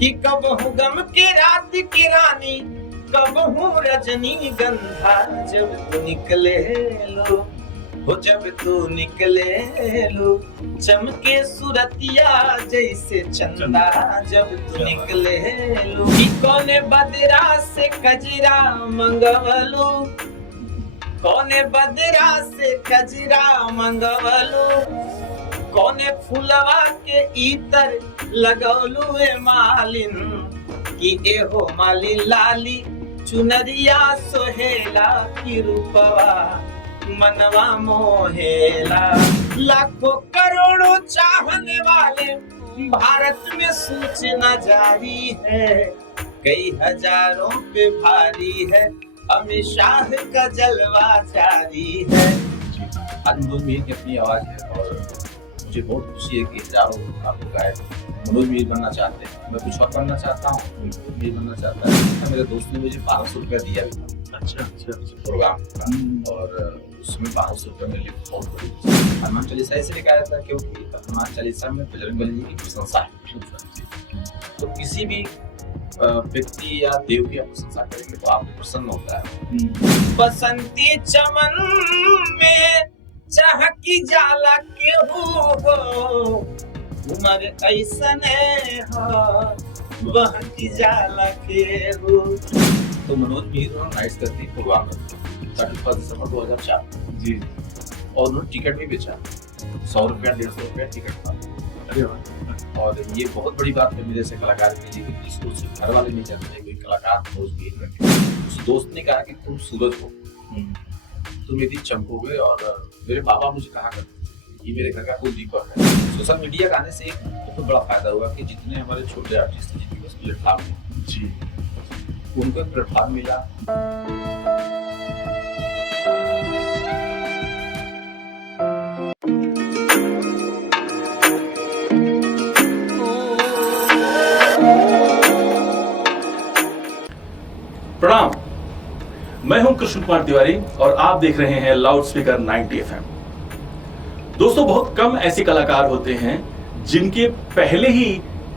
कि कब हूँ गम के रात की रानी, कब हूँ रजनी गंधा, जब तू निकले लो हो, जब तू निकले लो, चमके सूरतिया जैसे चंदा, जब तू निकले लो। कि कौने बदरा से कजरा मंगवलो, कौने बदरा से कजरा मंगवलो, कौने फुलवा के इतर लगौलू ए मालिन, कि एहो मालिन लाली चुनरिया सोहेला की रूपवा मनवा मोहेला। लाखों करोड़ों चाहने वाले भारत में सूचना जारी है, कई हजारों पे भारी है अमित शाह का जलवा जारी है। मनोज मीर की अपनी आवाज है और मुझे बहुत खुशी है कि हजारों आपको गायक मनोज मीर बनना चाहते हैं। मैं कुछ और बनना चाहता हूँ, मनोज मीर बनना चाहता है। मेरे दोस्त ने मुझे 1200 रुपया दिया भी था। अच्छा प्रोग्राम का, और उसमें 1200 रुपया मेरे लिए बहुत बड़ी। हनुमान चालीसा इसलिए गाया था क्योंकि हनुमान चालीसा में बजरंगबली जी की प्रशंसा है। तो किसी भी व्यक्ति या देव की आप प्रशंसा करेंगे तो आपको प्रसन्न होता है। बसंती चमन में चहकी जाला के हो, उमर ऐसने हो बहकी जाला के हो। तो मनोज मीर और नाइट्स करती प्रोग्राम में 31 दिसंबर 2004 जी। और उन्होंने टिकट भी बेचा, 100 रुपया 150 रुपया टिकट था। अरे वाह। और ये बहुत बड़ी बात है मेरे से कलाकार के लिए, जिसको सिर्फ घर वाले नहीं जानते कोई कलाकार मनोज मीर रखे। उस दोस्त ने कहा कि तुम सूरज हो, तुम यदि चमकोगे। और मेरे पापा मुझे कहा करते थे कि मेरे घर का कोई दीपक है। सोशल मीडिया का आने से एक बहुत बड़ा फायदा हुआ कि जितने हमारे छोटे आर्टिस्ट हैं जिनके पास प्लेटफॉर्म है जी, उनको प्लेटफॉर्म मिला। प्रणाम, मैं हूं कृष्ण कुमार तिवारी और आप देख रहे हैं लाउड स्पीकर 90 FM। दोस्तों, बहुत कम ऐसे कलाकार होते हैं जिनके पहले ही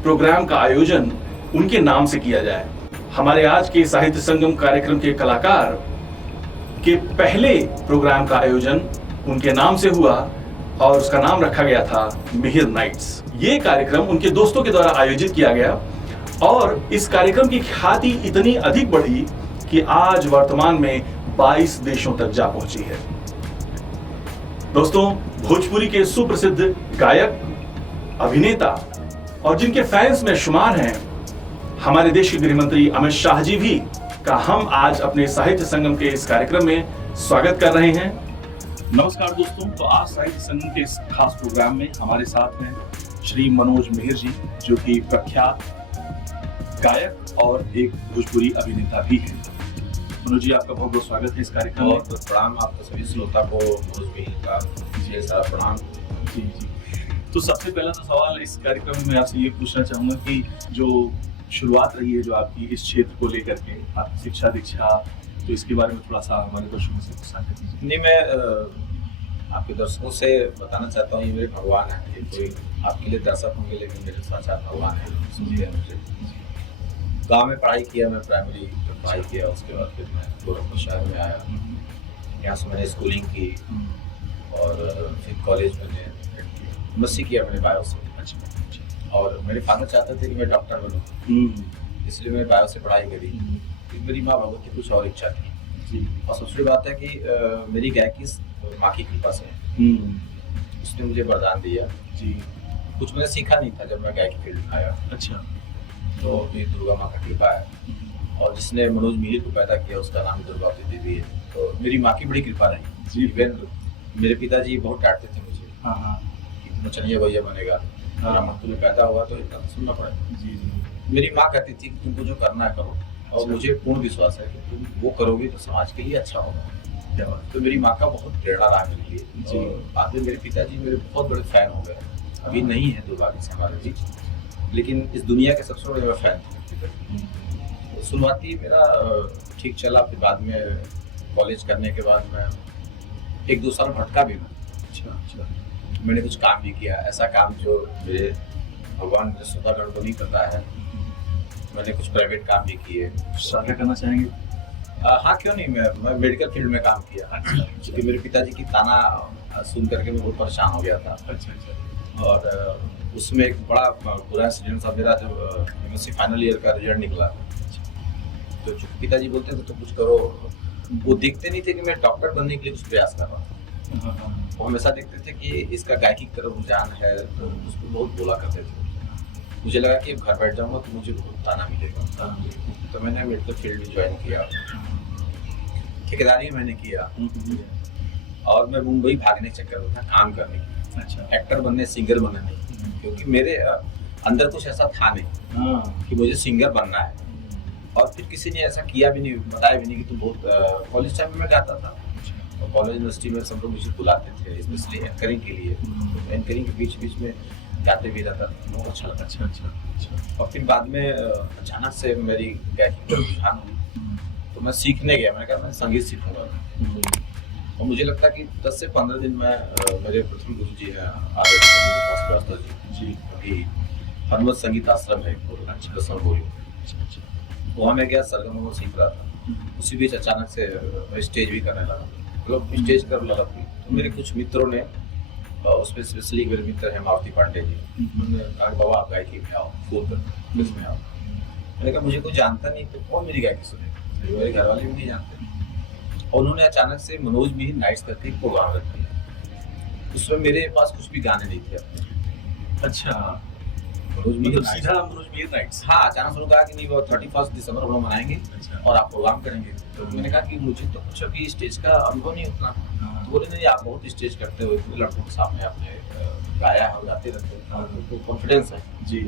प्रोग्राम का आयोजन उनके नाम से किया जाए। हमारे आज के साहित्य संगम कार्यक्रम के कलाकार के पहले प्रोग्राम का आयोजन उनके नाम से हुआ और उसका नाम रखा गया था मिहिर नाइट्स। ये कार्यक्रम उनके दोस्तों के द्वारा आयोजित किया गया और इस कार्यक्रम की ख्याति इतनी अधिक बढ़ी कि आज वर्तमान में 22 देशों तक जा पहुंची है। दोस्तों, भोजपुरी के सुप्रसिद्ध गायक, अभिनेता और जिनके फैंस में शुमार हैं हमारे देश के गृह मंत्री अमित शाह जी भी, का हम आज अपने साहित्य संगम के इस कार्यक्रम में स्वागत कर रहे हैं। नमस्कार दोस्तों, तो आज साहित्य संगम के इस खास प्रोग्राम में हमारे साथ हैं श्री मनोज मीर जी, जो कि प्रख्यात गायक और एक भोजपुरी अभिनेता भी हैं। मनोज जी, आपका बहुत बहुत स्वागत है इस कार्यक्रम में। और प्रणाम आपको सभी श्रोता को मनोज मीर का ढेर सारा प्रणाम। जी जी। तो सबसे पहला तो सवाल इस कार्यक्रम में मैं आपसे ये पूछना चाहूंगा कि जो शुरुआत रही है जो आपकी इस क्षेत्र को लेकर के, आपकी शिक्षा दीक्षा, तो इसके बारे में थोड़ा सा हमारे दर्शकों से साझा कीजिए। नहीं, मैं आपके दर्शकों से बताना चाहता हूँ, ये मेरे भगवान है। ये कोई आपके लिए दर्शक होंगे लेकिन मेरे साक्षात भगवान है। सुनिए, मुझे गाँव में पढ़ाई किया, मैं प्राइमरी पढ़ाई किया, उसके बाद फिर मैं गोरखपुर शहर में आया। यहाँ से मैंने स्कूलिंग की और फिर कॉलेज मैंने MSc किया मैंने बायो से। और मेरे फादर चाहते थे कि मैं डॉक्टर बनूँ, इसलिए मैंने बायो से पढ़ाई करी। फिर मेरी माँ बाबू की कुछ और इच्छा थी। और सबसे बात है कि मेरी गायकी माँ की कृपा से उसने मुझे वरदान दिया जी। कुछ मैंने सीखा नहीं था जब मैं गायकी फील्ड में आया। अच्छा। तो ये दुर्गा माँ का कृपा है, और जिसने मनोज मीर को पैदा किया उसका नाम दुर्गावती देवी है। तो मेरी माँ की बड़ी कृपा रही जी। मेरे पिताजी बहुत डांटते थे मुझे कि नचनिया भैया बनेगा, ब्राह्मण तुम्हें पैदा हुआ तो इतना सुनना पड़ेगा जी। मेरी माँ कहती थी कि तुमको जो करना है करो, और मुझे पूर्ण विश्वास है कि तुम वो करोगे तो समाज के लिए अच्छा होगा। तो मेरी माँ का बहुत प्रेरणा रहा मेरे लिए जी। बाद में मेरे पिताजी मेरे बहुत बड़े फैन हो गए। अभी नहीं है दुर्भाग्य से हमारे बीच, लेकिन इस दुनिया के सबसे बड़े फैन थे। शुरुआती मेरा ठीक चला, फिर बाद में कॉलेज करने के बाद मैं 1-2 साल भटका भी मैं। अच्छा। मैंने कुछ काम भी किया, ऐसा काम जो मेरे भगवान ने स्वतः गड़बड़ नहीं करता है। मैंने कुछ प्राइवेट काम भी किए। साझा करना चाहेंगे? हाँ क्यों नहीं, मैं मेडिकल फील्ड में काम किया। अच्छा। क्योंकि मेरे पिताजी की ताना सुन करके मैं बहुत परेशान हो गया था। अच्छा। और उसमें एक बड़ा बुरा इंसिडेंट था मेरा, जब एमएससी फाइनल ईयर का रिजल्ट निकला। तो चूंकि पिताजी बोलते थे तो कुछ करो, वो देखते नहीं थे कि मैं डॉक्टर बनने के लिए कुछ प्रयास कर रहा था। वो हमेशा देखते थे कि इसका गायकी की तरफ रुझान है, तो उसको बहुत बोला करते थे। मुझे लगा कि घर बैठ जाऊंगा तो मुझे बहुत ताना मिलेगा, तो मैंने मेडिकल फील्ड में ज्वाइन किया, ठेकेदारी मैंने किया। और मैं मुंबई भागने के चक्कर में था काम करने की। अच्छा। एक्टर बनने, सिंगर बनने नहीं, क्योंकि मेरे अंदर कुछ ऐसा था नहीं कि मुझे सिंगर बनना है। और फिर किसी ने ऐसा किया भी नहीं, बताया भी नहीं कि तुम बहुत कॉलेज टाइम में मैं गाता था, और कॉलेज यूनिवर्सिटी में सब लोग मुझे बुलाते थे स्पेशली एंकरिंग के लिए। एंकरिंग के बीच बीच में गाते भी रहता था, बहुत अच्छा लगता। अच्छा। और फिर बाद में अचानक से मेरी गायकी पर रुझान हुई, तो मैं सीखने गया। मैंने कहा मैं संगीत सीखूंगा। और मुझे लगता है कि 10 से 15 दिन में मेरे प्रथम गुरु जी हैं आदरणीय जी, अभी हनुमत संगीत आश्रम है वहाँ मैं गया, सरगम वो सीख रहा था। उसी बीच अचानक से मैं स्टेज भी करने लगा, मतलब स्टेज कर लगा। तो मेरे कुछ मित्रों ने, उसमें स्पेशली मेरे मित्र हैं मारुति पांडे जी, उन्होंने कहा बाबा आप गायकी में आओ, फोन कर में आओ। मैंने कहा मुझे कोई जानता नहीं तो कौन मेरी गायकी सुनेगा, मेरे घर वाले भी नहीं जानते। और उन्होंने अचानक से मनोज मिहिर नाइट्स करके एक प्रोग्राम रख दिया। उसमें मेरे पास कुछ भी गाने नहीं थे अपने। अच्छा, मनोज मिहिर सीधा मनोज मिहिर नाइट्स। हाँ, अचानक उन्होंने कहा कि नहीं वो 31 दिसंबर हम लोग मनाएंगे और आप प्रोग्राम करेंगे। तो मैंने कहा कि मुझे तो कुछ अभी स्टेज का अनुभव नहीं उतना। तो बोले नहीं आप बहुत स्टेज करते हो, इतने लड़कों के सामने आपने गाया है और गाते रहते हो, तो कॉन्फिडेंस है जी।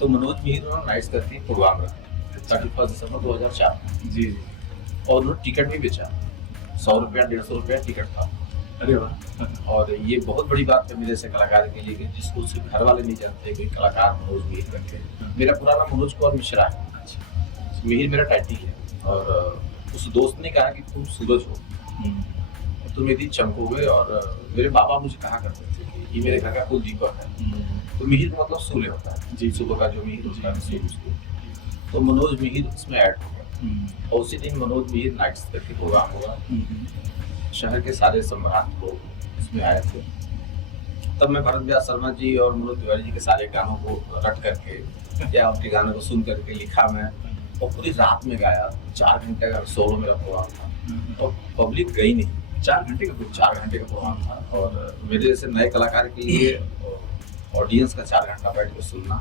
तो मनोज मिहिर उन्होंने नाइट्स करके प्रोग्राम रखा 31 दिसंबर 2004 जी। और उन्होंने टिकट भी बेचा, 100 रुपया 150 रुपया टिकट था। अरे वाह। और ये बहुत बड़ी बात है मेरे जैसे कलाकार के लिए कि जिसको उसके घर वाले नहीं जानते कोई कलाकार मनोज मिहिर करके। मेरा पूरा नाम मनोज कुमार मिश्रा है, मिहिर मेरा टाइटल है। और उस दोस्त ने कहा कि तुम सूरज हो, तुम यदि चमकोगे। और मेरे बाबा मुझे कहा करते थे कि ये मेरे घर का कुल दीपक है। तो मिहिर का मतलब सूर्य होता है जी, सुबह का जो मिहिर होता है सूर्य उसको। तो मनोज मिहिर उसमें ऐड हो गया। और उसी दिन मनोज मिहिर नाइट्स करके प्रोग्राम हुआ। शहर के सारे सम्राट लोग इसमें आए थे। तब मैं भरत व्यास शर्मा जी और मनोज तिवारी जी के सारे गानों को रट करके या उनके गानों को सुन करके लिखा मैं, और पूरी रात में गाया। 4 घंटे का सोलो मेरा प्रोग्राम था और पब्लिक गई नहीं। 4 घंटे का प्रोग्राम था। और मेरे जैसे नए कलाकार के लिए ऑडियंस का 4 घंटा बैठ कर सुनना,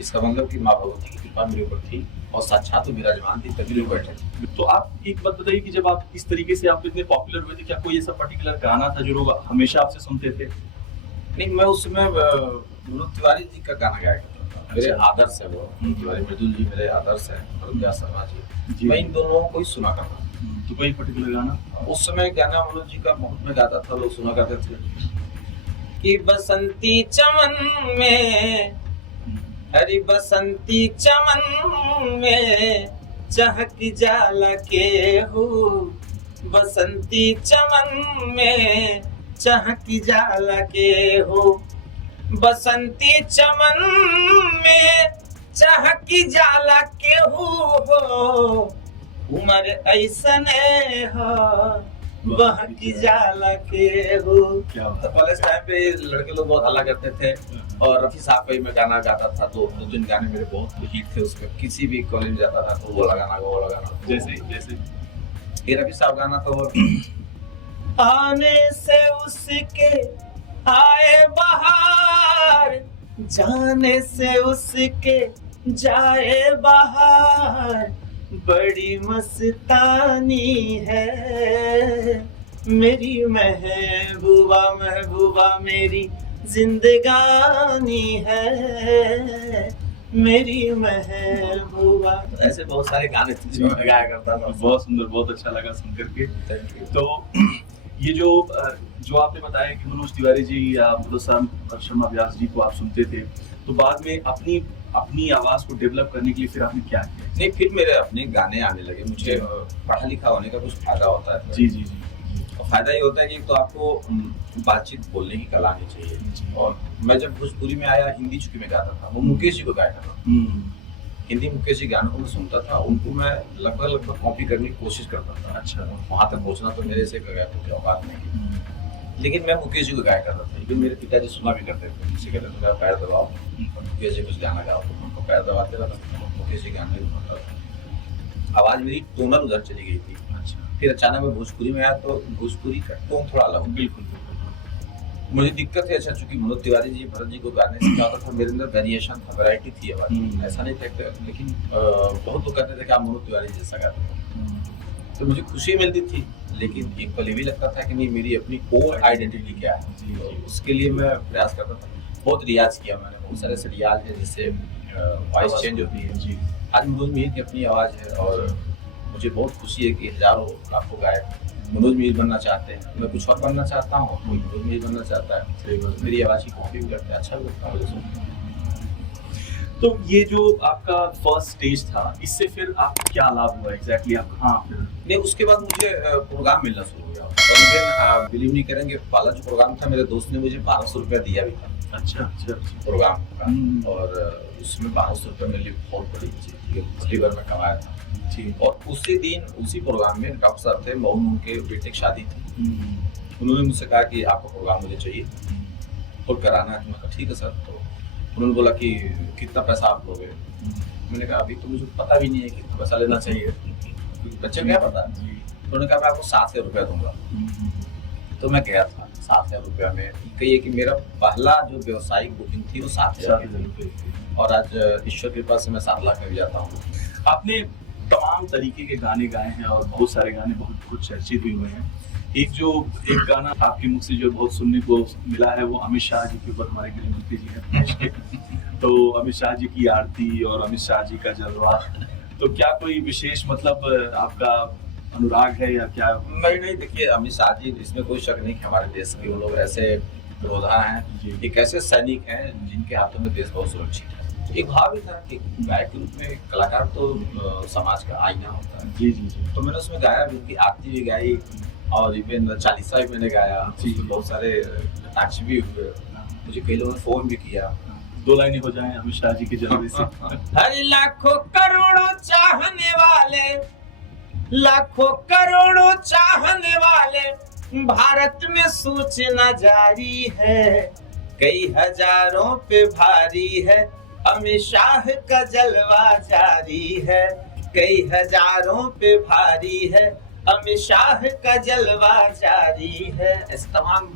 इसका मतलब कि माँ भगवती की कृपा मेरे ऊपर थी और साक्षात विराजमान थी, तभी लोग बैठे थे। तो आप एक बात बताइए कि जब आप इस तरीके से आप इतने पॉपुलर हुए थे, क्या कोई ऐसा पर्टिकुलर गाना था जो लोग हमेशा आपसे सुनते थे? नहीं, मैं उस समय मनोज तिवारी जी का गाना गाया करता था। मेरे आदर्श है वो तिवारी मृदुल जी, मेरे आदर्श है भरत व्यास शर्मा जी। मैं इन दोनों को ही सुना करता था। तो कोई पर्टिकुलर गाना उस समय गाना मनोज जी का बहुत मैं गाता था, लोग सुना करते थे कि बसंती चमन में, हरी बसंती चमन में चहक जाला के हो, बसंती चमन में चहक जाला के हो, बसंती चमन में चहक जाला के हो, उमर ऐसने हो बहक जाला के हो। तो कॉलेज टाइम पे लड़के लोग बहुत हल्ला करते थे और रफी साहब का ही मैं गाना गाता था। तो 2-3 गाने मेरे बहुत हिट थे उसके। किसी भी कॉलेज में जाता था तो वो लगाना जैसे ये रफी साहब गाना तो आने से उसके आए बहार, जाने से उसके जाए बहार, बड़ी मस्तानी है मेरी महबूबा, महबूबा मेरी जिंदगानी है मेरी महबूबा। ऐसे बहुत सारे गाने थे जो मैं गाया करता था। बहुत सुंदर, बहुत अच्छा लगा सुन करके। तो ये जो आपने बताया कि मनोज तिवारी जी या मनोज शर्मा व्यास जी को आप सुनते थे, तो बाद में अपनी आवाज को डेवलप करने के लिए फिर आपने क्या किया? नहीं, फिर मेरे अपने गाने आने लगे। मुझे पढ़ा लिखा होने का कुछ फायदा होता है। जी। और फायदा ये होता है कि तो आपको बातचीत बोलने की कला आनी चाहिए। और मैं जब भोजपुरी में आया, हिंदी चूंकि मैं गाता था, वो मुकेश जी को गाया था। हिंदी मुकेश जी गानों को मैं सुनता था, उनको मैं लगभग कॉपी करने की कोशिश करता था। अच्छा। वहाँ तक पहुँचना तो मेरे से कोई औकात नहीं, लेकिन मैं मुकेश जी को गाया करता था। लेकिन मेरे पिताजी सुना भी करते थे, किसी कहते थे पैर दबाओ, मुकेश जी कुछ गाना गाओ, तो उनको पैर दबाते रहता था, मुकेश जी गाना भी सुनता था। आवाज़ मेरी टोनल उधर चली गई थी। अच्छा। फिर अचानक मैं भोजपुरी में आया तो भोजपुरी का टोन थोड़ा अलग हो गया। बिल्कुल। मुझे दिक्कत है, अच्छा चूंकि मनोज तिवारी जी भरत जी को गाने से क्या होता था, मेरे अंदर वेरिएशन था, वैरायटी थी आवाज में, ऐसा नहीं था लेकिन बहुत लोग कहते थे कि आप मनोज तिवारी जैसा गाते हो, तो मुझे खुशी मिलती थी। लेकिन एक पल ये भी लगता था कि नहीं, मेरी अपनी ओन आइडेंटिटी क्या है, तो उसके लिए मैं प्रयास करता था। बहुत रियाज किया मैंने, बहुत सारे ऐसे रियाज है जिससे वॉइस चेंज होती है जी। आज मनोज मीर की अपनी आवाज़ है और मुझे बहुत खुशी है कि हजारों लाखों गायक मनोज मीर बनना चाहते हैं। मैं कुछ और बनना चाहता हूँ, कोई मनोज मीर बनना चाहता है, मेरी आवाज़ की कॉपी भी करते हैं, अच्छा भी लगता है मुझे। तो ये जो आपका फर्स्ट स्टेज था, इससे फिर आपको क्या लाभ हुआ एग्जैक्टली? आप कहाँ फिर? नहीं, उसके बाद मुझे प्रोग्राम मिलना शुरू हो गया और इवन आप बिलीव नहीं करेंगे, पहला जो प्रोग्राम था मेरे दोस्त ने मुझे 1200 रुपया दिया भी था। अच्छा। प्रोग्राम का, और उसमें 1200 रुपये मेरे लिए बहुत बड़ी चीज़ थी, पहली बार मैं कमाया था। और उसी दिन उसी प्रोग्राम में डॉक्टर साहब थे, मऊन उनके बेटे की शादी थी, उन्होंने मुझसे कहा कि आपका प्रोग्राम मुझे चाहिए और कराना है। मैं कहा ठीक है सर। तो उन्होंने बोला कि कितना पैसा आप लोगे? मैंने कहा अभी तो मुझे पता भी नहीं है कितना पैसा लेना चाहिए, क्योंकि बच्चे को क्या पता। उन्होंने कहा मैं आपको 7,000 रुपया दूंगा। तो मैं गया था 7,000 रुपया में। कहिए कि मेरा पहला जो व्यवसायिक बुकिंग थी वो 7,000 रुपये थी, और आज ईश्वर की कृपा से मैं 7 लाख में भी जाता हूँ। आपने तमाम तरीके के गाने गाए हैं और बहुत सारे गाने बहुत कुछ चर्चित भी हुए हैं। एक गाना आपके मुख से जो बहुत सुनने को मिला है वो अमित शाह जी के ऊपर, हमारे गृह मंत्री जी हैं देश के, तो अमित शाह जी की आरती और अमित शाह जी का जलवा, तो क्या कोई विशेष मतलब आपका अनुराग है या क्या? नहीं, देखिए अमित शाह जी, इसमें कोई शक नहीं कि हमारे देश के वो लोग ऐसे योद्धा हैं, एक ऐसे सैनिक हैं जिनके हाथों में देश बहुत सुरक्षित है। एक भाव भी था कि गायक के रूप में कलाकार तो समाज का आईना होता है। जी। तो मैंने उसमें गाया भी, उनकी आरती भी गाई और इवन चालीसा भी मैंने गाया। बहुत सारे नाच भी हुए, मुझे कई लोगों ने फोन भी किया। 2 लाइनें हो जाएं अमित शाह जी के जलवे से। हर लाखों करोड़ों चाहने वाले, लाखों करोड़ों चाहने वाले, भारत में सूचना जारी है, कई हजारों पे भारी है, अमित शाह का जलवा जारी है, कई हजारों पे भारी है, अमित शाह का जलवा जारी है। ऐसे तमाम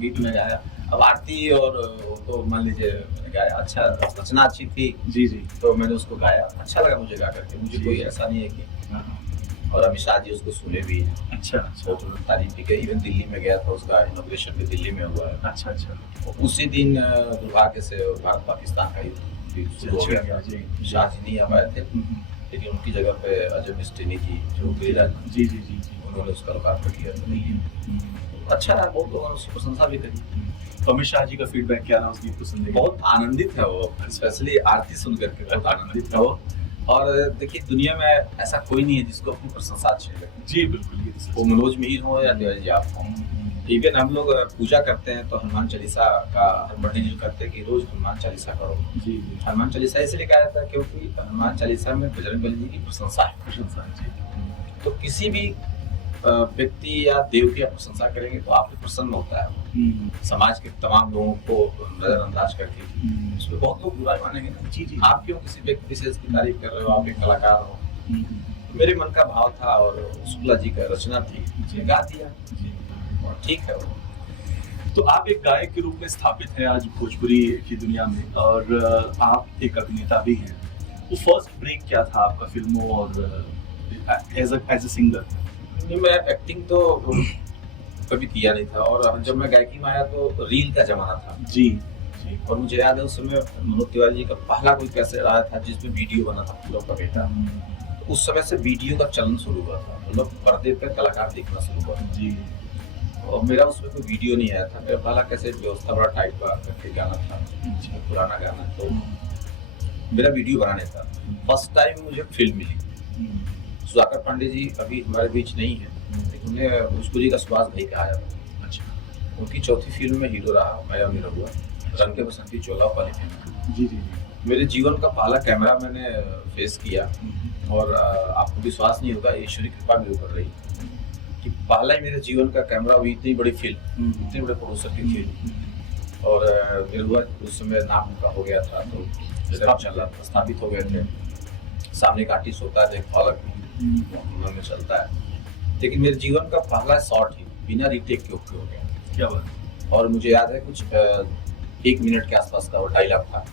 गीत में गाया। अब आरती और तो मान लीजिए मैंने गाया, अच्छा रचना अच्छी थी जी, तो मैंने उसको गाया, अच्छा लगा मुझे गा करके। मुझे कोई ऐसा नहीं है कि, और अमित शाह जी उसको सुने भी हैं। अच्छा। बहुत उन्होंने तारीफ की। इवन दिल्ली में गया था, उसका इनॉग्रेशन भी दिल्ली में हुआ है। अच्छा। उसी दिन दुर्भाग्य से भारत पाकिस्तान का युद्ध शुरू हो गया था। शाह जी नहीं आ पाए थे, लेकिन उनकी जगह पे अजय मिस्टिनी जी जो गिरिराज जी, उन्होंने उसका लोकार्पण किया। अच्छा रहा, बहुत लोगों ने उसकी प्रशंसा भी करी। तो अमित शाह जी का फीडबैक क्या रहा उस गीत को सुनने? बहुत आनंदित है वो, स्पेशली आरती सुन करके बहुत आनंदित था वो। और देखिए दुनिया में ऐसा कोई नहीं है जिसको अपनी प्रशंसा अच्छी लगे। जी बिल्कुल, ये वो मनोज मिहिर हो या तिवारी जी आप हो। इवन हम लोग पूजा करते हैं तो हनुमान चालीसा का हर बड़े करते हैं कि रोज हनुमान चालीसा करो। जी। हनुमान चालीसा इसलिए कहा जाता है क्योंकि हनुमान चालीसा में बजरंगबली जी की प्रशंसा है। तो किसी भी व्यक्ति या देव की आप प्रशंसा करेंगे तो आप पे प्रसन्न होता है। समाज के तमाम लोगों को नजरअंदाज करके उसमें बहुत लोग बुराई मानेंगे ना। जी। आप क्यों किसी व्यक्ति विशेष की तारीफ कर रहे हो? आप एक कलाकार हो। मेरे मन का भाव था और शुक्ला जी का रचना थी, गा दिया। ठीक है वो। तो आप एक गायक के रूप में स्थापित हैं आज भोजपुरी की दुनिया में, और आप एक अभिनेता भी हैं। वो फर्स्ट ब्रेक क्या था आपका फिल्मों और एज अ सिंगर? नहीं, मैं एक्टिंग तो कभी किया नहीं था, और जब मैं गायकी में आया तो रील का जमाना था। जी। और मुझे याद है उस समय मनोज तिवारी जी का पहला कोई कैसेट आया था जिसमें वीडियो बना था फूलों का बेटा। उस समय से वीडियो का चलन शुरू हुआ था, मतलब पर्दे पर कलाकार देखना शुरू हुआ था। जी। और मेरा उसमें कोई वीडियो नहीं आया था। मेरा पहला कैसेट व्यवस्था बड़ा टाइप का करके गाना था, पुराना गाना, तो मेरा वीडियो बनाने था। फर्स्ट टाइम मुझे फिल्म मिली। सुधाकर पांडे जी अभी हमारे बीच नहीं है, लेकिन उन्हें भोजपुरी का सुभाष भाई कहा जाता है। अच्छा। उनकी चौथी फिल्म में हीरो रहा, मैं अमीर हुआ, रंग के बसंती चोला वाली फिल्म। जी। मेरे जीवन का पहला कैमरा मैंने फेस किया और आपको विश्वास नहीं होगा, ईश्वरी कृपा मेरे ऊपर रही कि पहला ही मेरे जीवन का कैमरा हुई इतनी बड़ी फिल्म, इतने बड़े प्रोड्यूसर की फिल्म। और मेरे हुआ उस समय नाम उनका हो गया था, तो स्थापित हो गए थे। सामने एक आर्टिस्ट होता है, एक फॉलोअर में चलता है, लेकिन मेरे जीवन का पहला शॉट ही बिना रीटेक के ओके हो गया। क्या बात। और मुझे याद है कुछ 1 मिनट के आसपास का वो डायलॉग था,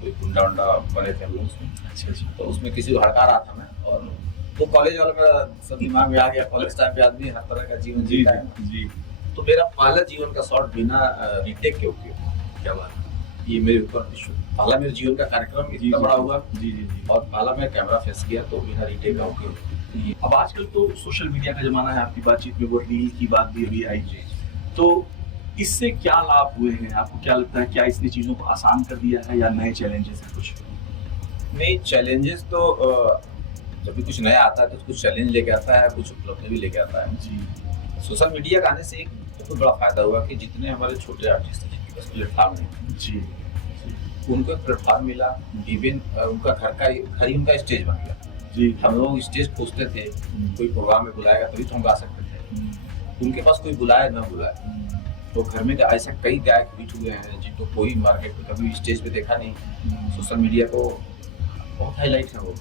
कोई गुंडा उंडा बने थे हम लोग उसमें। अच्छा। तो उसमें किसी को हड़का रहा था मैं, और तो कॉलेज वाला मेरा सब दिमाग में आ गया। कॉलेज टाइम पे आदमी हर तरह का जीवन जीता है जी। तो मेरा पहला जीवन का शॉट बिना रीटेक के ओके। क्या बात। ये मेरे ऊपर पहला मेरे जीवन का कार्यक्रम इतना बड़ा हुआ। जी जी जी। और पहला मैं कैमरा फेस किया तो बिना रीटेक का ओके। अब आजकल तो सोशल मीडिया का जमाना है, आपकी बातचीत में वो रील की बात भी अभी आई। तो इससे क्या लाभ हुए हैं, आपको क्या लगता है, क्या इसने चीजों को आसान कर दिया है या नए चैलेंजेस हैं कुछ? नहीं, चैलेंजेस तो जब भी कुछ नया आता है तो कुछ चैलेंज लेके आता है, कुछ उपलब्धि भी लेके आता है जी। सोशल मीडिया का आने से एक बहुत बड़ा फायदा हुआ कि जितने हमारे छोटे आर्टिस्ट हैं जिनके पास प्लेटफॉर्म नहीं जी उनको एक प्लेटफॉर्म मिला। इवन उनका घर ही उनका स्टेज बन गया जी। हम लोग स्टेज खोजते थे, कोई प्रोग्राम में बुलाएगा तभी तो हम गा सकते थे। उनके पास कोई बुलाए ना बुलाए, तो घर में ऐसा कई गायक हिट हुए हैं जिनको कोई मार्केट में कभी स्टेज पे देखा नहीं। सोशल मीडिया को बहुत हाईलाइट है वो,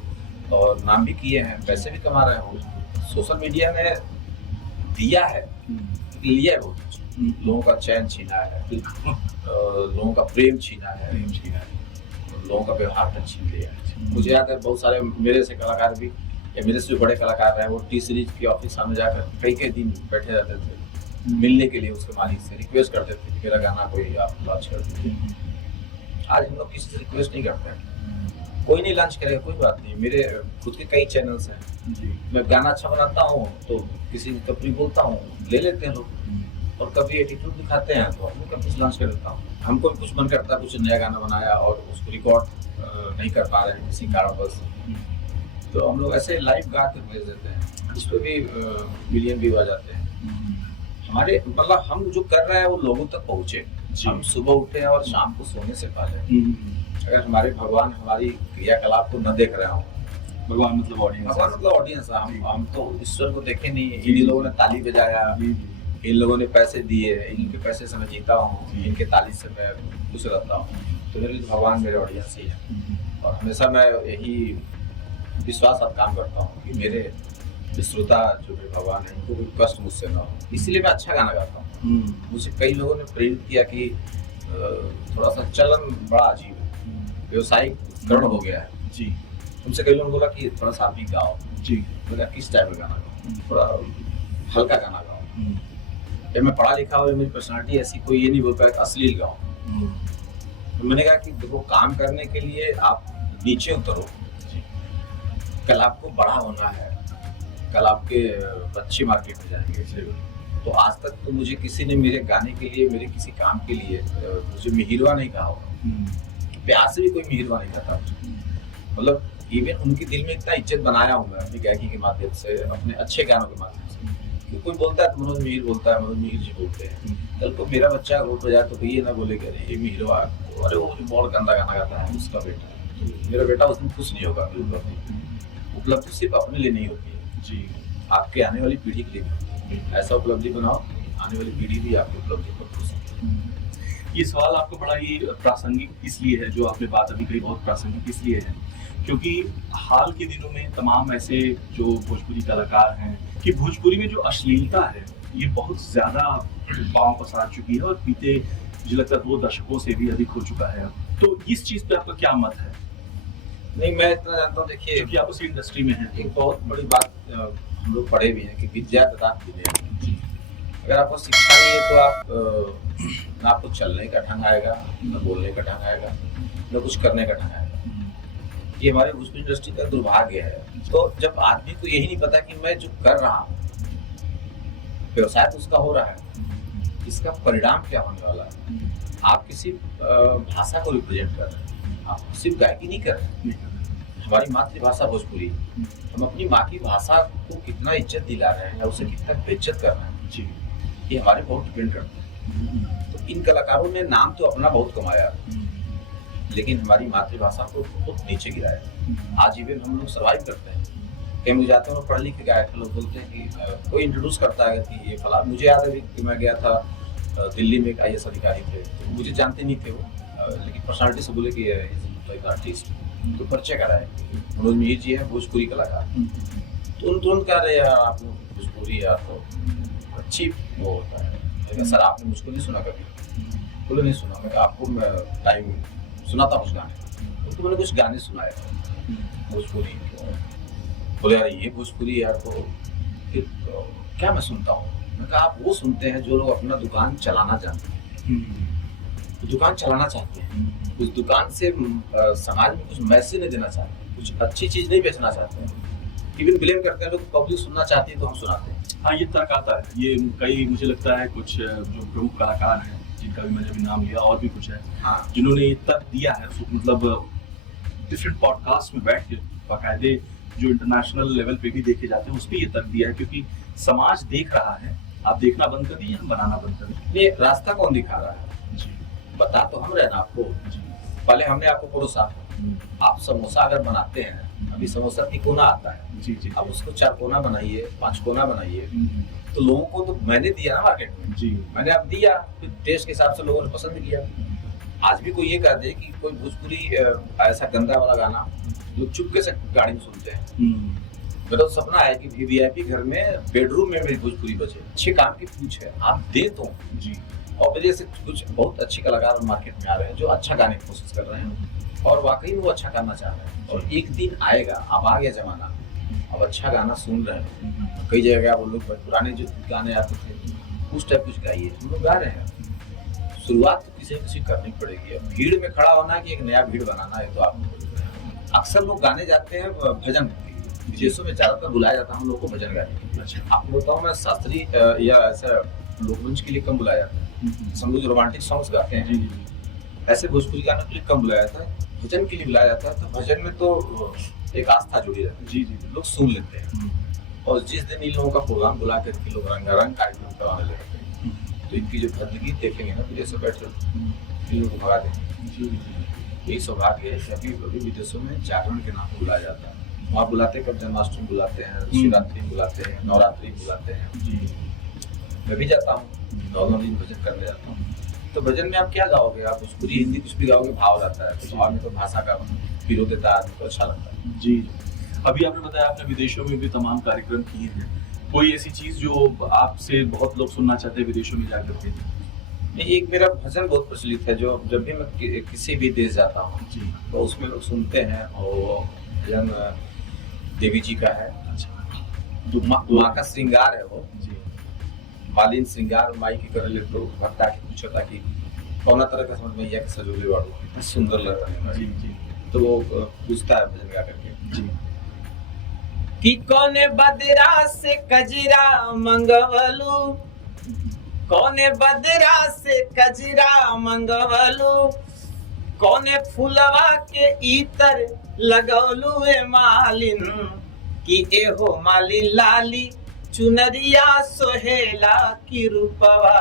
और नाम भी किए हैं, पैसे भी कमा रहे हैं वो। सोशल मीडिया ने दिया है, लिया है बहुत कुछ। लोगों का चैन छीना है, लोगों का प्रेम छीना है, लोगों का व्यवहार तक छीन लिया है। मुझे याद है बहुत सारे मेरे से कलाकार भी, या मेरे से जो बड़े कलाकार रहे, वो टी सीरीज के ऑफिस सामने जाकर कई दिन बैठे रहते थे मिलने के लिए। उसके मालिक से रिक्वेस्ट करते थे कि मेरा गाना कोई आप लॉन्च कर दीजिए। आज हम लोग किसी से रिक्वेस्ट नहीं करते हैं, कोई नहीं लॉन्च करेगा, कोई बात नहीं। मेरे खुद के कई चैनल्स हैं जी। मैं गाना अच्छा बनाता हूँ तो किसी कंपनी बोलता हूँ, ले लेते हैं लोग। और कभी एटीट्यूड दिखाते हैं तो हम कंपनी लॉन्च कर देता हूँ। हमको भी कुछ मन करता है, कुछ नया गाना बनाया और उसको रिकॉर्ड नहीं कर पा रहे हैं किसी कारणवश, तो हम लोग ऐसे लाइव गा के भेज देते हैं। उस पर भी मिलियन व्यू आ जाते हैं हमारे। मतलब हम जो कर रहे हैं वो लोगों तक पहुँचे। हम सुबह उठे और शाम को सोने से पहले अगर हमारे भगवान हमारी क्रियाकलाप को न देख रहे हो, भगवान मतलब ऑडियंस, भगवान मतलब ऑडियंस, हम तो ईश्वर को देखे नहीं। इन्हीं लोगों ने ताली बजाया, इन लोगों ने पैसे दिए, इनके पैसे से मैं जीता हूँ, इनके ताली से मैं खुश रहता हूँ। तो मेरे लिए भगवान मेरे ऑडियंस ही है। और हमेशा मैं यही विश्वास साथ काम करता हूँ कि मेरे श्रोता जो मेरे भगवान है इनको कोई कष्ट मुझसे ना हो, इसलिए मैं अच्छा गाना गाता हूँ। मुझे कई लोगों ने प्रेरित किया कि थोड़ा सा चलन बड़ा अजीब है, व्यवसायिक करण हो गया है जी। उनसे कई लोगों ने बोला कि थोड़ा सा आप भी गाओ जी। बोला किस टाइप का गाना गाओ, थोड़ा हल्का गाना गाओ। जब मैं पढ़ा लिखा हुआ, मेरी पर्सनालिटी ऐसी, कोई ये नहीं बोलता है अश्लील गाओ। तो मैंने कहा कि देखो, काम करने के लिए आप नीचे उतरो। कल आपको बड़ा होना है, कल आपके बच्चे मार्केट में जाएंगे। तो आज तक तो मुझे किसी ने मेरे गाने के लिए, मेरे किसी काम के लिए मुझे मिहिरवा नहीं कहा होगा। प्यार से भी कोई मिहिरवा नहीं कहता मुझे। मतलब इवन उनके दिल में इतना इज्जत बनाया हूँ मैं अपनी गायकी के माध्यम से, अपने अच्छे गानों के माध्यम से। कोई बोलता है मनोज मिहिर बोलता है, मनोज मिहिर जी बोलते हैं, कल को मेरा बच्चा रोड पर जाए तो ये ना बोले कि अरे ये मिहिरवा, अरे वो जो बहुत गंदा गाना गाता है उसका बेटा है। तो मेरा बेटा उसमें खुश नहीं होगा। उपलब्धि सिर्फ अपने लिए नहीं होती है जी, आपके आने वाली पीढ़ी के लिए भी होती है। ऐसा उपलब्धि बनाओ, आने वाली पीढ़ी भी आपकी उपलब्धि पर खुश है। ये सवाल आपका बड़ा ही प्रासंगिक इसलिए है, जो आपने बात अभी कही बहुत प्रासंगिक इसलिए है क्योंकि हाल के दिनों में तमाम ऐसे जो भोजपुरी कलाकार हैं कि भोजपुरी में जो अश्लीलता है ये बहुत ज्यादा पांव पसार चुकी है और बीते मुझे लगता है 2 दशकों से भी अधिक हो चुका है। तो इस चीज पे आपका क्या मत है? नहीं, मैं इतना जानता हूँ, देखिए क्योंकि आप उसी इंडस्ट्री में हैं। एक बहुत बड़ी बात हम लोग पढ़े भी हैं कि विद्या प्रदान विनय। अगर आपको शिक्षा नहीं है तो आप ना आपको चलने का ढंग आएगा, ना बोलने का ढंग आएगा, ना कुछ करने का ढंग आएगा। ये हमारे भोजपुरी इंडस्ट्री का दुर्भाग्य है। तो जब आदमी को यही नहीं पता कि मैं जो कर रहा हूँ व्यवसाय तो उसका हो रहा है, इसका परिणाम क्या होने वाला है। आप किसी भाषा को रिप्रेजेंट कर रहे हैं, आप सिर्फ गायकी नहीं कर रहे हैं। हमारी मातृभाषा भोजपुरी, हम अपनी माँ की भाषा को कितना इज्जत दिला रहे हैं या उसे कितना बेइज्जत कर रहे हैं जी, ये हमारे बहुत डिपेंड करता है। तो इन कलाकारों ने नाम तो अपना बहुत कमाया, लेकिन हमारी मातृभाषा को बहुत नीचे गिराया। आज इवन हम लोग सर्वाइव करते हैं, कहीं मुझे जाते हैं लोग पढ़ लिख के गायक लोग बोलते हैं कि कोई इंट्रोड्यूस करता है कि ये फला। मुझे याद है कि मैं गया था दिल्ली में, एक IAS अधिकारी थे, तो मुझे जानते नहीं थे वो, लेकिन पर्सनालिटी से बोले कि एक आर्टिस्ट, तो परिचय कराए मनोज मिहिर जी है, भोजपुरी कलाकार। तो तुरंत कह रहे यार आप लोग भोजपुरी यार तो अच्छी वो होता है, लेकिन सर आपने मुझको नहीं सुना कभी? बोले नहीं सुना। मैं आपको टाइम सुनाता कुछ गाने, तो मैंने कुछ गाने सुनाए भोजपुरी। बोले यार ये भोजपुरी यार तो फिर तो क्या मैं सुनता हूँ? मैं कहा आप वो सुनते हैं जो लोग अपना दुकान चलाना जानते हैं, तो दुकान चलाना चाहते हैं, उस दुकान से समाज में कुछ मैसेज नहीं देना चाहते, कुछ अच्छी चीज नहीं बेचना चाहते हैं, इवन ब्लेम करते हैं लोग, पब्लिक सुनना चाहती है तो हम सुनाते हैं। हाँ, ये तर्क आता है। ये कई मुझे लगता है कुछ जो प्रमुख कलाकार हैं जिनका भी मैंने अभी नाम लिया, और भी कुछ है हाँ, जिन्होंने ये तर्क दिया है, मतलब डिफरेंट पॉडकास्ट में बैठ के बाकायदे जो इंटरनेशनल लेवल पे भी देखे जाते हैं उस पर ये तर्क दिया है, क्योंकि समाज देख रहा है। आप देखना बंद कर दिए, हम बनाना बंद कर दिए। ये रास्ता कौन दिखा रहा है? जी बता तो हम रहे ना आपको। जी। पहले हमने आपको परोसा, आप समोसा अगर बनाते हैं, अभी समोसा 3 कोना आता है, जी जी। अब उसको 4 कोना बनाइए, 5 कोना बनाइए, तो लोगों को तो मैंने दिया ना मार्केट में, जी। मैंने अब दिया, फिर टेस्ट के हिसाब से लोगों ने पसंद किया। आज भी कोई ये कह दे कि कोई भोजपुरी ऐसा गंदा वाला गाना जो चुपके से गाड़ी में सुनते हैं, मेरा तो सपना है कि VIP घर में बेडरूम में मेरी भोजपुरी बजे। अच्छे काम की पूछ है, आप दे तो जी। और वजह से कुछ बहुत अच्छे कलाकार मार्केट में आ रहे हैं जो अच्छा गाने की कोशिश कर रहे हैं, और वाकई में वो अच्छा करना चाह रहे हैं, और एक दिन आएगा, अब आ गया जमाना, अब अच्छा गाना सुन रहे हैं। कई जगह वो लोग पुराने जो गाने आते थे उस टाइप कुछ गाइए, हम लोग गा रहे हैं। शुरुआत तो किसी न किसी करनी पड़ेगी। अब भीड़ में खड़ा होना कि एक नया भीड़ बनाना है, तो आप अक्सर लोग गाने जाते हैं भजन, विदेशों में ज्यादातर बुलाया जाता है हम लोग को भजन गाने। अच्छा। आपको बताऊं, मैं शास्त्रीय या ऐसा लोकमंच के लिए कम बुलाया जाता है, हम लोग जो रोमांटिक सॉन्ग्स गाते हैं, जी। ऐसे भोजपुरी गानों के लिए कम बुलाया जाता है, भजन के लिए बुलाया जाता है। तो भजन में तो एक आस्था जुड़ी रहती है, जी जी। लोग सुन लेते हैं। और जिस दिन इन लोगों का प्रोग्राम बुला करके लोग रंगारंग कार्यक्रम कराने लगते हैं, तो इनकी जो भद्दगी देखेंगे ना विदेशों बैठे इन लोगों को भगा देंगे। यही सौभाग्य है कि अभी विदेशों में जागरण के नाम पर बुलाया जाता है। वहाँ बुलाते हैं, कब जन्माष्टमी बुलाते हैं, शिवरात्रि बुलाते हैं, नवरात्रि बुलाते हैं। जी। मैं भी जाता हूँ, 9 दिन भजन करने जाता हूँ। तो भजन में आप क्या गाओगे? आप भोजपुरी हिंदी कुछ भी गाओगे, भाव रहता है, तो भाव में तो भाषा का विरोध देता है आदमी को, अच्छा लगता है। जी। अभी आपने बताया आपने विदेशों में भी तमाम कार्यक्रम किए हैं, कोई ऐसी चीज जो आपसे बहुत लोग सुनना चाहते हैं विदेशों में जाकर के? नहीं, एक मेरा भजन बहुत प्रचलित है, जो जब भी मैं किसी भी देश जाता हूँ जी। तो उसमें लोग सुनते हैं, और भजन देवी जी का है। अच्छा। माँ का श्रृंगार है वो जी। मालिन श्रृंगार माई की कर ले, तो भक्ता की पूछता कि कौन तरह का समझ मैया के सजोले वाड़ू, कितना सुंदर लग रहा है। जी जी। तो वो पूछता है भजन गा करके जी। कि कौने बदरा से कजरा मंगवलू, कौने बदरा से कजरा मंगवलू, कौने फुलवा के इतर लगौलू ए मालिन, कि एहो मालिन लाली चुनरिया सोहेला की रूपवा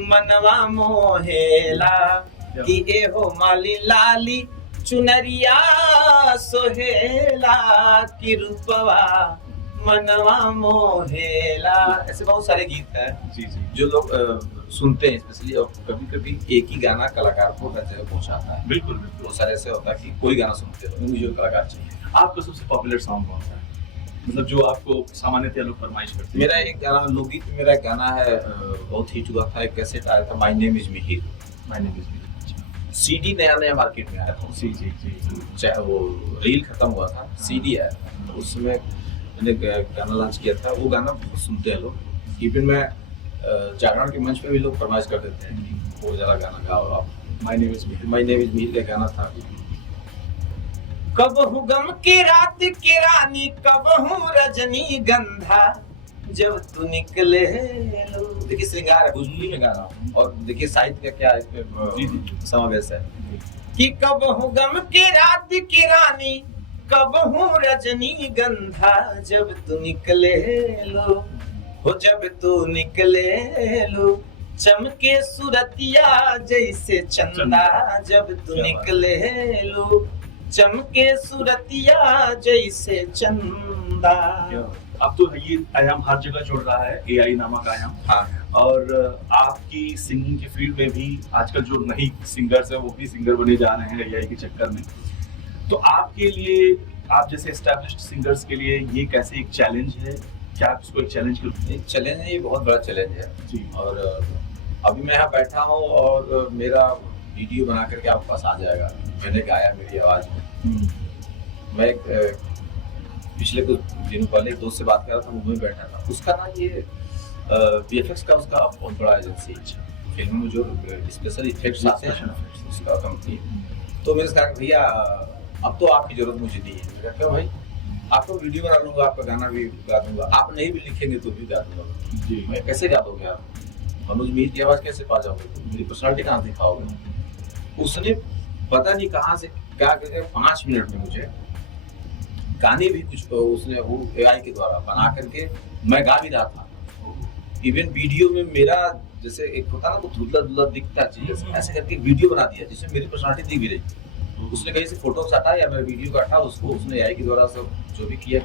मनवा मोहेला, कि एहो मालिन लाली चुनरिया सोहेला की रूपवा मनवा मोहेला। ऐसे बहुत सारे गीत हैं जी जी। जो लोग सुनते हैं स्पेशली, और कभी कभी एक ही गाना कलाकार को हर जगह पहुंचाता है। बिल्कुल बिल्कुल। बहुत सारे ऐसे होता है कि कोई गाना सुनते हो, मुझे कलाकार चाहिए। आपका सबसे पॉपुलर सॉन्ग कौन सा है, मतलब जो आपको सामान्यतः लोग फरमाइश करते हैं? मेरा एक गाना लोकगीत में, मेरा एक गाना है बहुत हिट हुआ था, एक कैसेट आया था, my name is Mihir. My name is Mihir. CD नया नया मार्केट में आया था, जी जी जी। चाहे वो रील खत्म हुआ था, CD आया था, तो उसमें मैंने गाना लॉन्च किया था। वो गाना बहुत सुनते हैं लोग, इवन मैं जागरण के मंच पे भी लोग फरमाइश कर देते हैं कि वो जरा गाना गाओ आप। My name is Mihir. My name is Mihir का गाना था। कबहू गम की रात की रानी, कबहू रजनी गंधा, जब तू निकले लो। देखिए श्रृंगार है, भोजपुरी में गाना, और देखिए साहित्य का क्या इसमें समावेश है कि कबहू गम की रात की रानी, कबहू रजनी गंधा, जब तू निकले लो, हो जब तू निकले लो, चमके सुरतिया जैसे चंदा जब तू निकले लो, चमके सुरतिया जैसे चंदा। अब तो ये आयाम हर जगह जुड़ रहा है, एआई नामक आयाम। हाँ। और आपकी सिंगिंग के फील्ड में भी आजकल जो नई सिंगर्स है वो भी सिंगर बने जा रहे हैं एआई के चक्कर में। तो आपके लिए, आप जैसे एस्टैब्लिश्ड सिंगर्स के लिए ये कैसे एक चैलेंज है? क्या आप इसको एक चैलेंज कर? चैलेंज है, ये बहुत बड़ा चैलेंज है जी। और अभी मैं यहाँ बैठा हूँ और मेरा वीडियो बना करके आपके पास आ जाएगा, मैंने गाया मेरी आवाज में। मैं पिछले कुछ दिनों पहले एक दोस्त से बात कर रहा था, मुंबई में बैठा था, उसका ना ये VFX का उसका बहुत बड़ा एजेंसी है, फिल्म में जो स्पेशल इफेक्ट्स आते हैं उसका कंपनी। तो मैंने कहा भैया अब तो आपकी जरूरत मुझे नहीं है। मैंने कहा भाई आपको वीडियो बना लूंगा, आपका गाना भी गा दूंगा, आप नहीं भी लिखेंगे तो भी गा दूंगा जी। मैं कैसे गा दोगे आप? मनोज मीर की आवाज कैसे पा जाओगे? मेरी पर्सनालिटी कहाँ दिखाओगे? उसने पता नहीं कहाँ से क्या करके 5 मिनट में मुझे गाने भी कुछ उसने वो AI के द्वारा बना करके, मैं गा भी रहा था। इवन वीडियो में मेरा जैसे एक होता ना, वो धुंधला धुंधला दिखता चीज, ऐसे करके वीडियो बना दिया जिसमें मेरी पर्सनालिटी दिख भी रही। उसने कहीं से फोटो हटा या मैं वीडियो का हटा, उसको उसने AI के द्वारा सब जो भी किया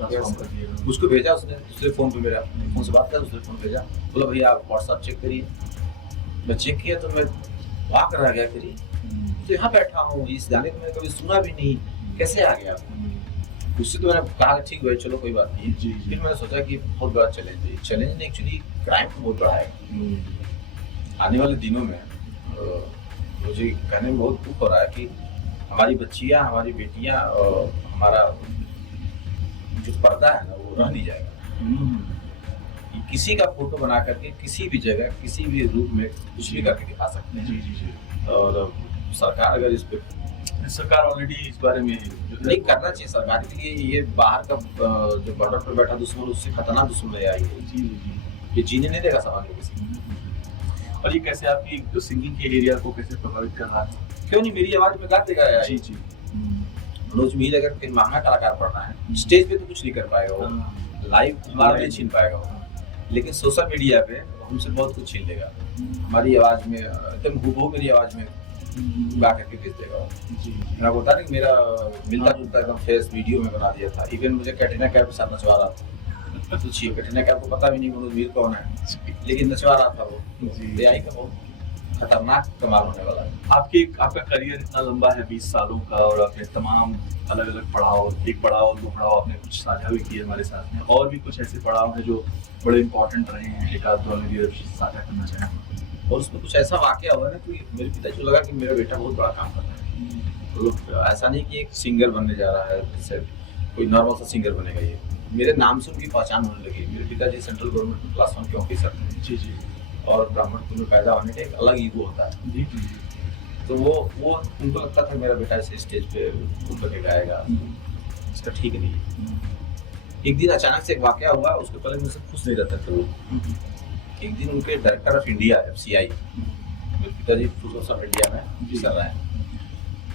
उसको भेजा। उसने दूसरे फोन पे, मेरा फोन से बात किया, दूसरे फोन भेजा, बोला भैया आप व्हाट्सएप चेक करिए। मैं चेक किया तो मैं वाक रह गया, फिर तो यहाँ बैठा हूँ, इस गाने को मैंने कभी सुना भी नहीं, कैसे आ गया? उससे तो मैंने कहा ठीक भाई चलो कोई बात नहीं जी। फिर मैंने सोचा कि बहुत बड़ा चैलेंज है, चैलेंज ने एक्चुअली क्राइम को बहुत बढ़ाया। आने वाले दिनों में मुझे कहने में बहुत दुख हो रहा है कि हमारी बच्चियां, हमारी बेटियां, हमारा जो पर्दा है ना वो रह नहीं जाएगा। किसी का फोटो बना करके किसी भी जगह किसी भी रूप में कुछ भी करके दिखा सकते हैं जी जी जी। और सरकार अगर इस पे, सरकार ऑलरेडी इस बारे में नहीं करना चाहिए। सरकार के लिए ये बाहर का जो बॉर्डर पर बैठा दुश्मन, उससे खतरनाक दुश्मन है जी जी जी। ये जीने नहीं देगा समाज में किसी। और ये कैसे आपकी सिंगिंग के एरिया को कैसे प्रभावित कर रहा है? क्यों नहीं, मेरी आवाज में गा देगा जी जी। मनोज मीर अगर फिर महंगा कलाकार पढ़ना है, स्टेज पे तो कुछ नहीं कर पाएगा वो, लाइव हमारा नहीं छीन पाएगा वो, लेकिन सोशल मीडिया पे हमसे बहुत कुछ छीन लेगा। हमारी आवाज में एकदम हूबहू मेरी आवाज में गा करके भेज देगा जी। मैं बोलता नहीं, मेरा मिलता जुलता एकदम फेस वीडियो में बना दिया था। इवन मुझे कैटरीना कैफ के साथ नचवा रहा था। सोचिए, कैटरीना कैफ को पता भी नहीं मनोज मीर कौन है, लेकिन नचवा रहा था वो जी। AI का बहुत खतरनाक कमाल होने वाला है। आपका करियर इतना लंबा है 20 सालों का, और आपने तमाम अलग अलग पड़ाव, एक पड़ाव, 2 पड़ाव आपने कुछ साझा भी किए हमारे साथ में, और भी कुछ ऐसे पड़ाव हैं जो बड़े इंपॉर्टेंट रहे हैं, एक आध दो साझा करना चाहें? और उसमें कुछ ऐसा वाकया हुआ ना कि मेरे पिताजी को लगा कि मेरा बेटा बहुत बड़ा काम कर रहा है। तो ऐसा नहीं कि एक सिंगर बनने जा रहा है, जैसे कोई नॉर्मल सा सिंगर बनेगा। ये मेरे नाम से उनकी पहचान होने लगी। मेरे पिताजी सेंट्रल गवर्नमेंट में क्लास 1 के ऑफिसर थे जी जी। और ब्राह्मण कुल में पैदा होने का एक अलग ईगो होता है जी जी। तो वो उनको लगता था मेरा बेटा इसे स्टेज पे घूम करके गाएगा, इसका ठीक नहीं है। एक दिन अचानक से एक वाकया हुआ, उसके पहले मुझसे खुश नहीं रहते थे वो। एक दिन उनके डायरेक्टर ऑफ इंडिया FCI, मेरे पिताजी फूल्स ऑफ इंडिया में कर रहे हैं,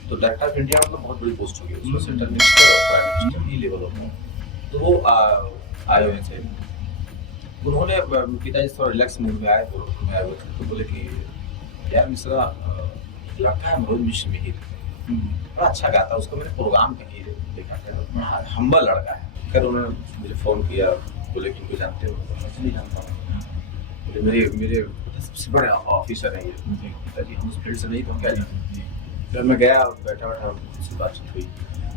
तो डायरेक्टर ऑफ इंडिया मतलब बहुत बड़ी पोस्ट होगी, उसमें सेंट्रल मिनिस्टर और प्राइम मिनिस्टर ही लेवल होता है। तो वो आए हुए थे, उन्होंने पिताजी थोड़ा रिलैक्स मूड में आए, तो मैं आए हुए थे, तो बोले कि यार मिश्रा लगता है मनोज मिश्र मिहिर बड़ा अच्छा गाता है, उसको मैंने प्रोग्राम कहीं देखा था, हम्बल लड़का है। फिर उन्होंने मुझे फोन किया, बोले कि इनको जानते हो? मैं नहीं जानता हूँ। मेरे सबसे बड़े ऑफिसर हैं ये पिताजी, हम उस फील्ड से नहीं, तो हम क्या जानते। फिर मैं गया, बैठा उससे बातचीत हुई,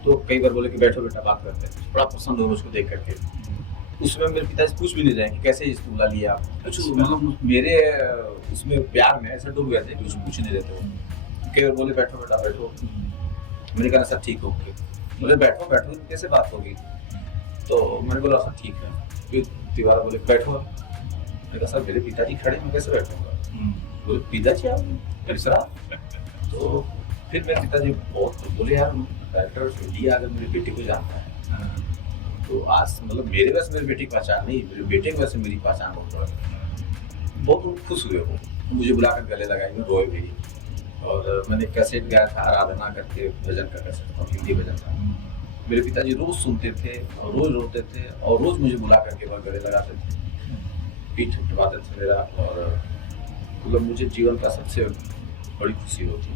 तो कई बार बोले कि बैठो बेटा बात करते हैं। बड़ा पसंद हुआ उसको देख करके। उसमें मेरे पिताजी पूछ भी नहीं रहे कि कैसे इसको बुला लिया, कुछ मतलब मेरे उसमें प्यार में ऐसा डूब गए थे कि कुछ पूछ नहीं रहे थे। कई बार बोले बैठो बेटा बैठो, मैंने कहा सर ठीक ओके। बोले बैठो बैठो कैसे बात होगी, तो मैंने बोला सर ठीक है। फिर दीवार बोले बैठो, मैंने कहा सर मेरे पिताजी खड़े, मैं कैसे बैठूंगा? बोले पिताजी आप मिश्रा? तो फिर मेरे पिताजी बहुत बोले यार डायरेक्टर ऑफ इंडिया अगर मेरे बेटे को जानता है तो आज मतलब मेरे वजह से मेरी बेटी की पहचान नहीं, मेरे बेटे की वजह से मेरी पहचान बहुत बड़ा। बहुत खुश हुए वो, मुझे बुलाकर गले लगाए, मैं रोए भी। और मैंने कैसेट गाया था आराधना करके, भजन का कैसेट था, हिंदी भजन था। मेरे पिताजी रोज सुनते थे और रोज रोते थे और रोज मुझे बुला करके वह गले लगाते थे, पीठ उठवाते थे मेरा। और मतलब मुझे जीवन का सबसे बड़ी खुशी होती है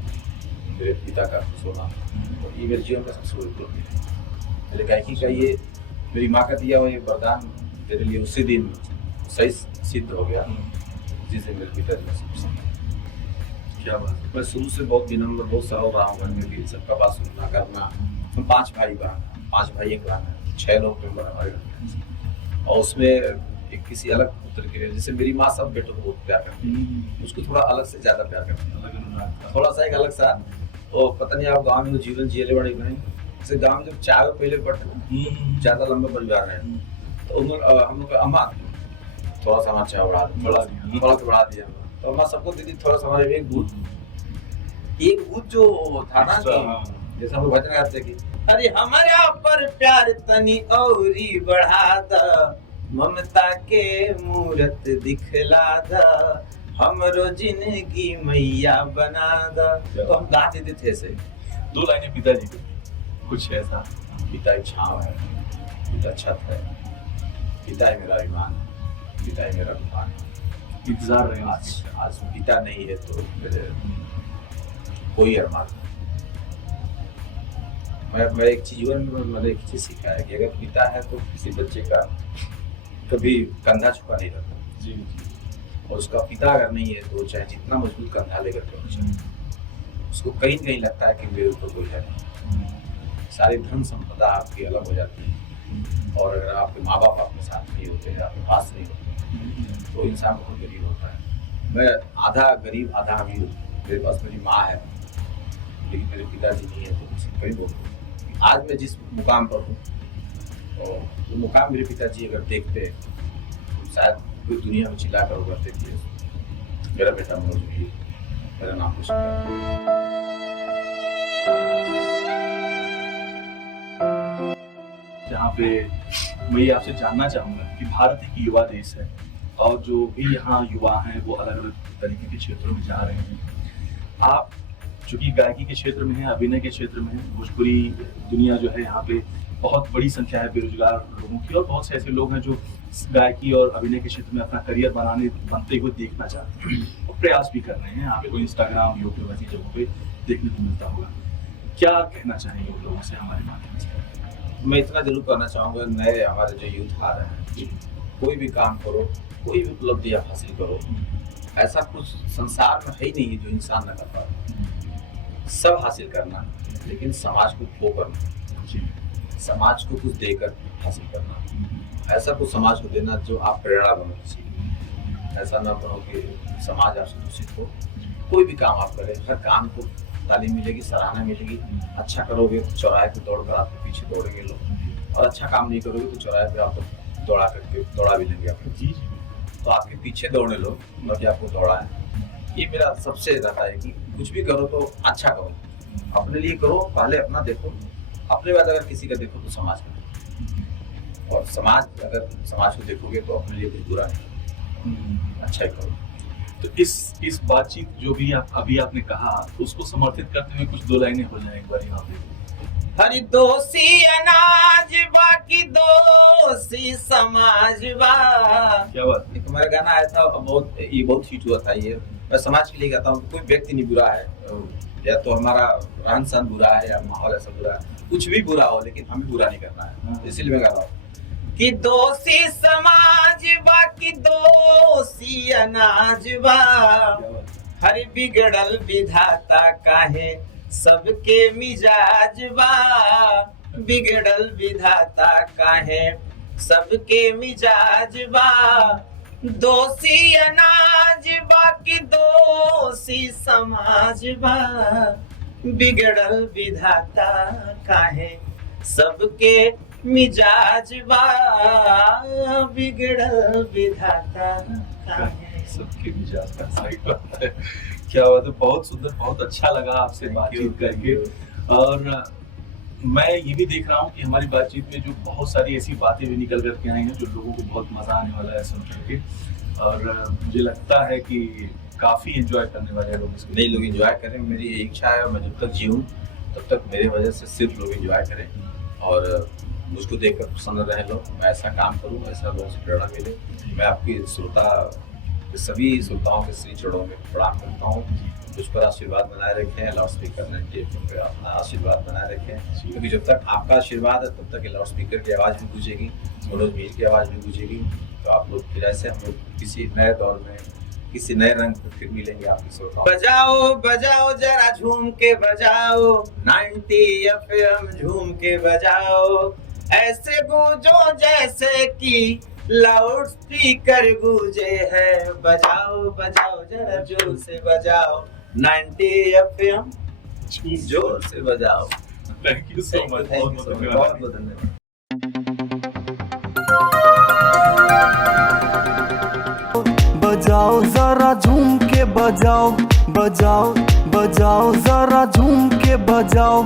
मेरे पिता का खुश होना, और ये मेरे जीवन का सबसे बड़ी उपलब्धि है। मेरे गायकी का ये मेरी माँ का दिया हुआ ये वरदान मेरे लिए उसी दिन सही सिद्ध हो गया जिसे मेरे पिताजी ने सबसे। क्या बात है। मैं शुरू से बहुत विनम्र, बहुत सरल रहा हूँ घर में भी, सबका बात सुनना करना। हम 5 भाई बहन, 5 भाई एक बहन है, 6 लोग मेंबर हमारे घर में, और उसमें एक किसी अलग पुत्र के, जैसे मेरी माँ सब बेटों को बहुत प्यार करती है, उसको थोड़ा अलग से ज्यादा प्यार करती है, थोड़ा सा एक अलग सा। तो पता नहीं आप गाँव में जीवन जिये बड़े नहीं, जैसे गाँव में जब चाय पहले पड़ते ना, ज्यादा लंबा परिवार है, तो उन्होंने हम लोग अम्मा थोड़ा सा हमारा चाय बढ़ा दिया, तो अम्मा सबको दीदी थोड़ा सा हमारे एक भूत जो था ना कि जैसे हम लोग भजन गाते कि अरे हमारा पर प्यार तनी औरी बढ़ा द, ममता के मूरत दिखला द, हमरो जिंदगी मैया बना द। तो हम गा देते थे ऐसे। 2 लाइनें पिताजी को, कुछ ऐसा। पिता ही छाँव है, पिता छत है, पिता ही मेरा अभिमान, पिता ही मेरा अभिमान। इंतजार रहे आज पिता नहीं है तो मेरे कोई अरमान। मैं एक चीज जीवन में मैंने एक चीज सीखा है कि अगर पिता है तो किसी बच्चे का कभी कंधा झुका नहीं रहता जी। और उसका पिता अगर नहीं है तो चाहे जितना मजबूत कंधा लेकर के चले, उसको कहीं न कहीं लगता है कि मेरे ऊपर कोई है नहीं। सारी धन संपदा आपकी अलग हो जाती है, और अगर आपके माँ बाप आपके साथ नहीं होते हैं, आपके पास नहीं होते, तो इंसान बहुत गरीब होता है। मैं आधा गरीब आधा अमीर हूँ, मेरे पास मेरी माँ है लेकिन मेरे पिताजी नहीं है, तो कहीं बोलते आज मैं जिस मुकाम पर हूँ, और वो मुकाम मेरे पिताजी अगर देखते तो शायद पूरी दुनिया में चिल्ला कर उभरते कि मेरा बेटा मनोज भी मेरा नाम कुछ जहाँ पे मैं ये आपसे जानना चाहूँगा कि भारत एक युवा देश है, और जो भी यहाँ युवा हैं वो अलग अलग तरीके के क्षेत्रों में जा रहे हैं। आप चूंकि गायकी के क्षेत्र में हैं, अभिनय के क्षेत्र में हैं, भोजपुरी दुनिया जो है यहाँ पे बहुत बड़ी संख्या है बेरोजगार लोगों की, और बहुत से ऐसे लोग हैं जो गायकी और अभिनय के क्षेत्र में अपना करियर बनते हुए देखना चाहते हैं और प्रयास भी कर रहे हैं। आपको इंस्टाग्राम, यूट्यूब ऐसी जगहों पे देखने को मिलता होगा। क्या कहना चाहेंगे उन लोगों से हमारे माध्यम से? मैं इतना जरूर करना चाहूँगा, नए हमारे जो यूथ आ रहे हैं, कोई भी काम करो, कोई भी उपलब्धि आप हासिल करो, ऐसा कुछ संसार में है ही नहीं जो इंसान न कर पाए। सब हासिल करना, लेकिन समाज को खोकर, समाज को कुछ देकर हासिल करना। ऐसा कुछ समाज को देना जो आप प्रेरणा बनो किसी। ऐसा ना बनो कि समाज आपसे दूषित हो। कोई भी काम आप करें, हर काम को तालीम मिलेगी, सराहना मिलेगी। अच्छा करोगे तो चौराहे पे दौड़कर आपके पीछे दौड़ेंगे लोग, और अच्छा काम नहीं करोगे तो चौराहे पे आपको दौड़ा भी लेंगे आपको। जी। तो आपके पीछे दौड़ने लोग, मतलब आपको दौड़ाएं। ये मेरा सबसे रहता है कि कुछ भी करो तो अच्छा करो, अपने लिए करो, पहले अपना देखो, अपने बाद अगर किसी का देखो तो समाज का देखो, और अगर समाज को देखोगे तो अपने लिए कुछ बुरा नहीं, अच्छा ही करो। तो इस बातचीत जो भी अभी आपने कहा, तो उसको समर्थित करते हुए कुछ 2 लाइनें हो जाए एक बार यहाँ पे। हरि दोषी अनाज बाकी दोषी समाज बा। क्या बात है। एक हमारा गाना आया था, बहुत हिट हुआ था ये। मैं समाज के लिए गाता हूँ, कोई व्यक्ति नहीं बुरा है, या तो हमारा रहन सहन बुरा है, या माहौल ऐसा बुरा है, कुछ भी बुरा हो, लेकिन हमें बुरा नहीं करना है। इसीलिए मैं गा रहा हूँ कि दोषी समाज बा कि दोषी अनाज बा। हरि बिगड़ल विधाता काहे सबके मिजाज बा। बिगड़ल विधाता काहे सबके मिजाज बा। दोषी अनाज बा कि दोषी समाज बा। बिगड़ल विधाता काहे सबके मिजाज बा। बिगड़ल विधाता काहे सबके मिजाज का सही बात है। क्या बात है, बहुत सुंदर, बहुत अच्छा लगा आपसे बातचीत करके। और मैं ये भी देख रहा हूँ कि हमारी बातचीत में जो बहुत सारी ऐसी बातें भी निकल करके आई हैं जो लोगों को बहुत मजा आने वाला है सुन करके, और मुझे लगता है कि काफी एंजॉय करने वाले लोग इसको। नहीं, लोग एंजॉय करें, मेरी यही इच्छा है। मैं जब तक जीऊँ तब तक मेरे वजह से सिर्फ लोग एंजॉय करें, और मुझको देखकर पसंद रहे लोग। मैं ऐसा काम करूँ, ऐसा लोगों से प्रेरणा मिले। मैं आपकी श्रोता सभी श्रोताओं के श्री चरणों में प्रणाम करता हूँ। मुझ पर आशीर्वाद बनाए रखें, लाउड स्पीकर 90 FM पे अपना आशीर्वाद बनाए रखें, क्योंकि जब तक आपका आशीर्वाद है तब तक लाउड स्पीकर की आवाज़ भी गूंजेगी, मनोज मीर की आवाज़ भी गूंजेगी। तो आप लोग फिर ऐसे हम लोग किसी नए दौर में किसी नए रंग में फिर मिलेंगे आपके श्रोताओं। बजाओ बजाओ जरा झूम के बजाओ, 90 FM झूम के बजाओ, ऐसे गूंजो जैसे कि लाउड स्पीकर गूंजे है। बजाओ बजाओ जरा जोर से बजाओ, 90 FM जोर से बजाओ। थैंक यू सो मच, बहुत बहुत धन्यवाद। बहुत बहुत धन्यवाद। बजाओ जरा झूम के बजाओ, बजाओ बजाओ जरा झूम के बजाओ।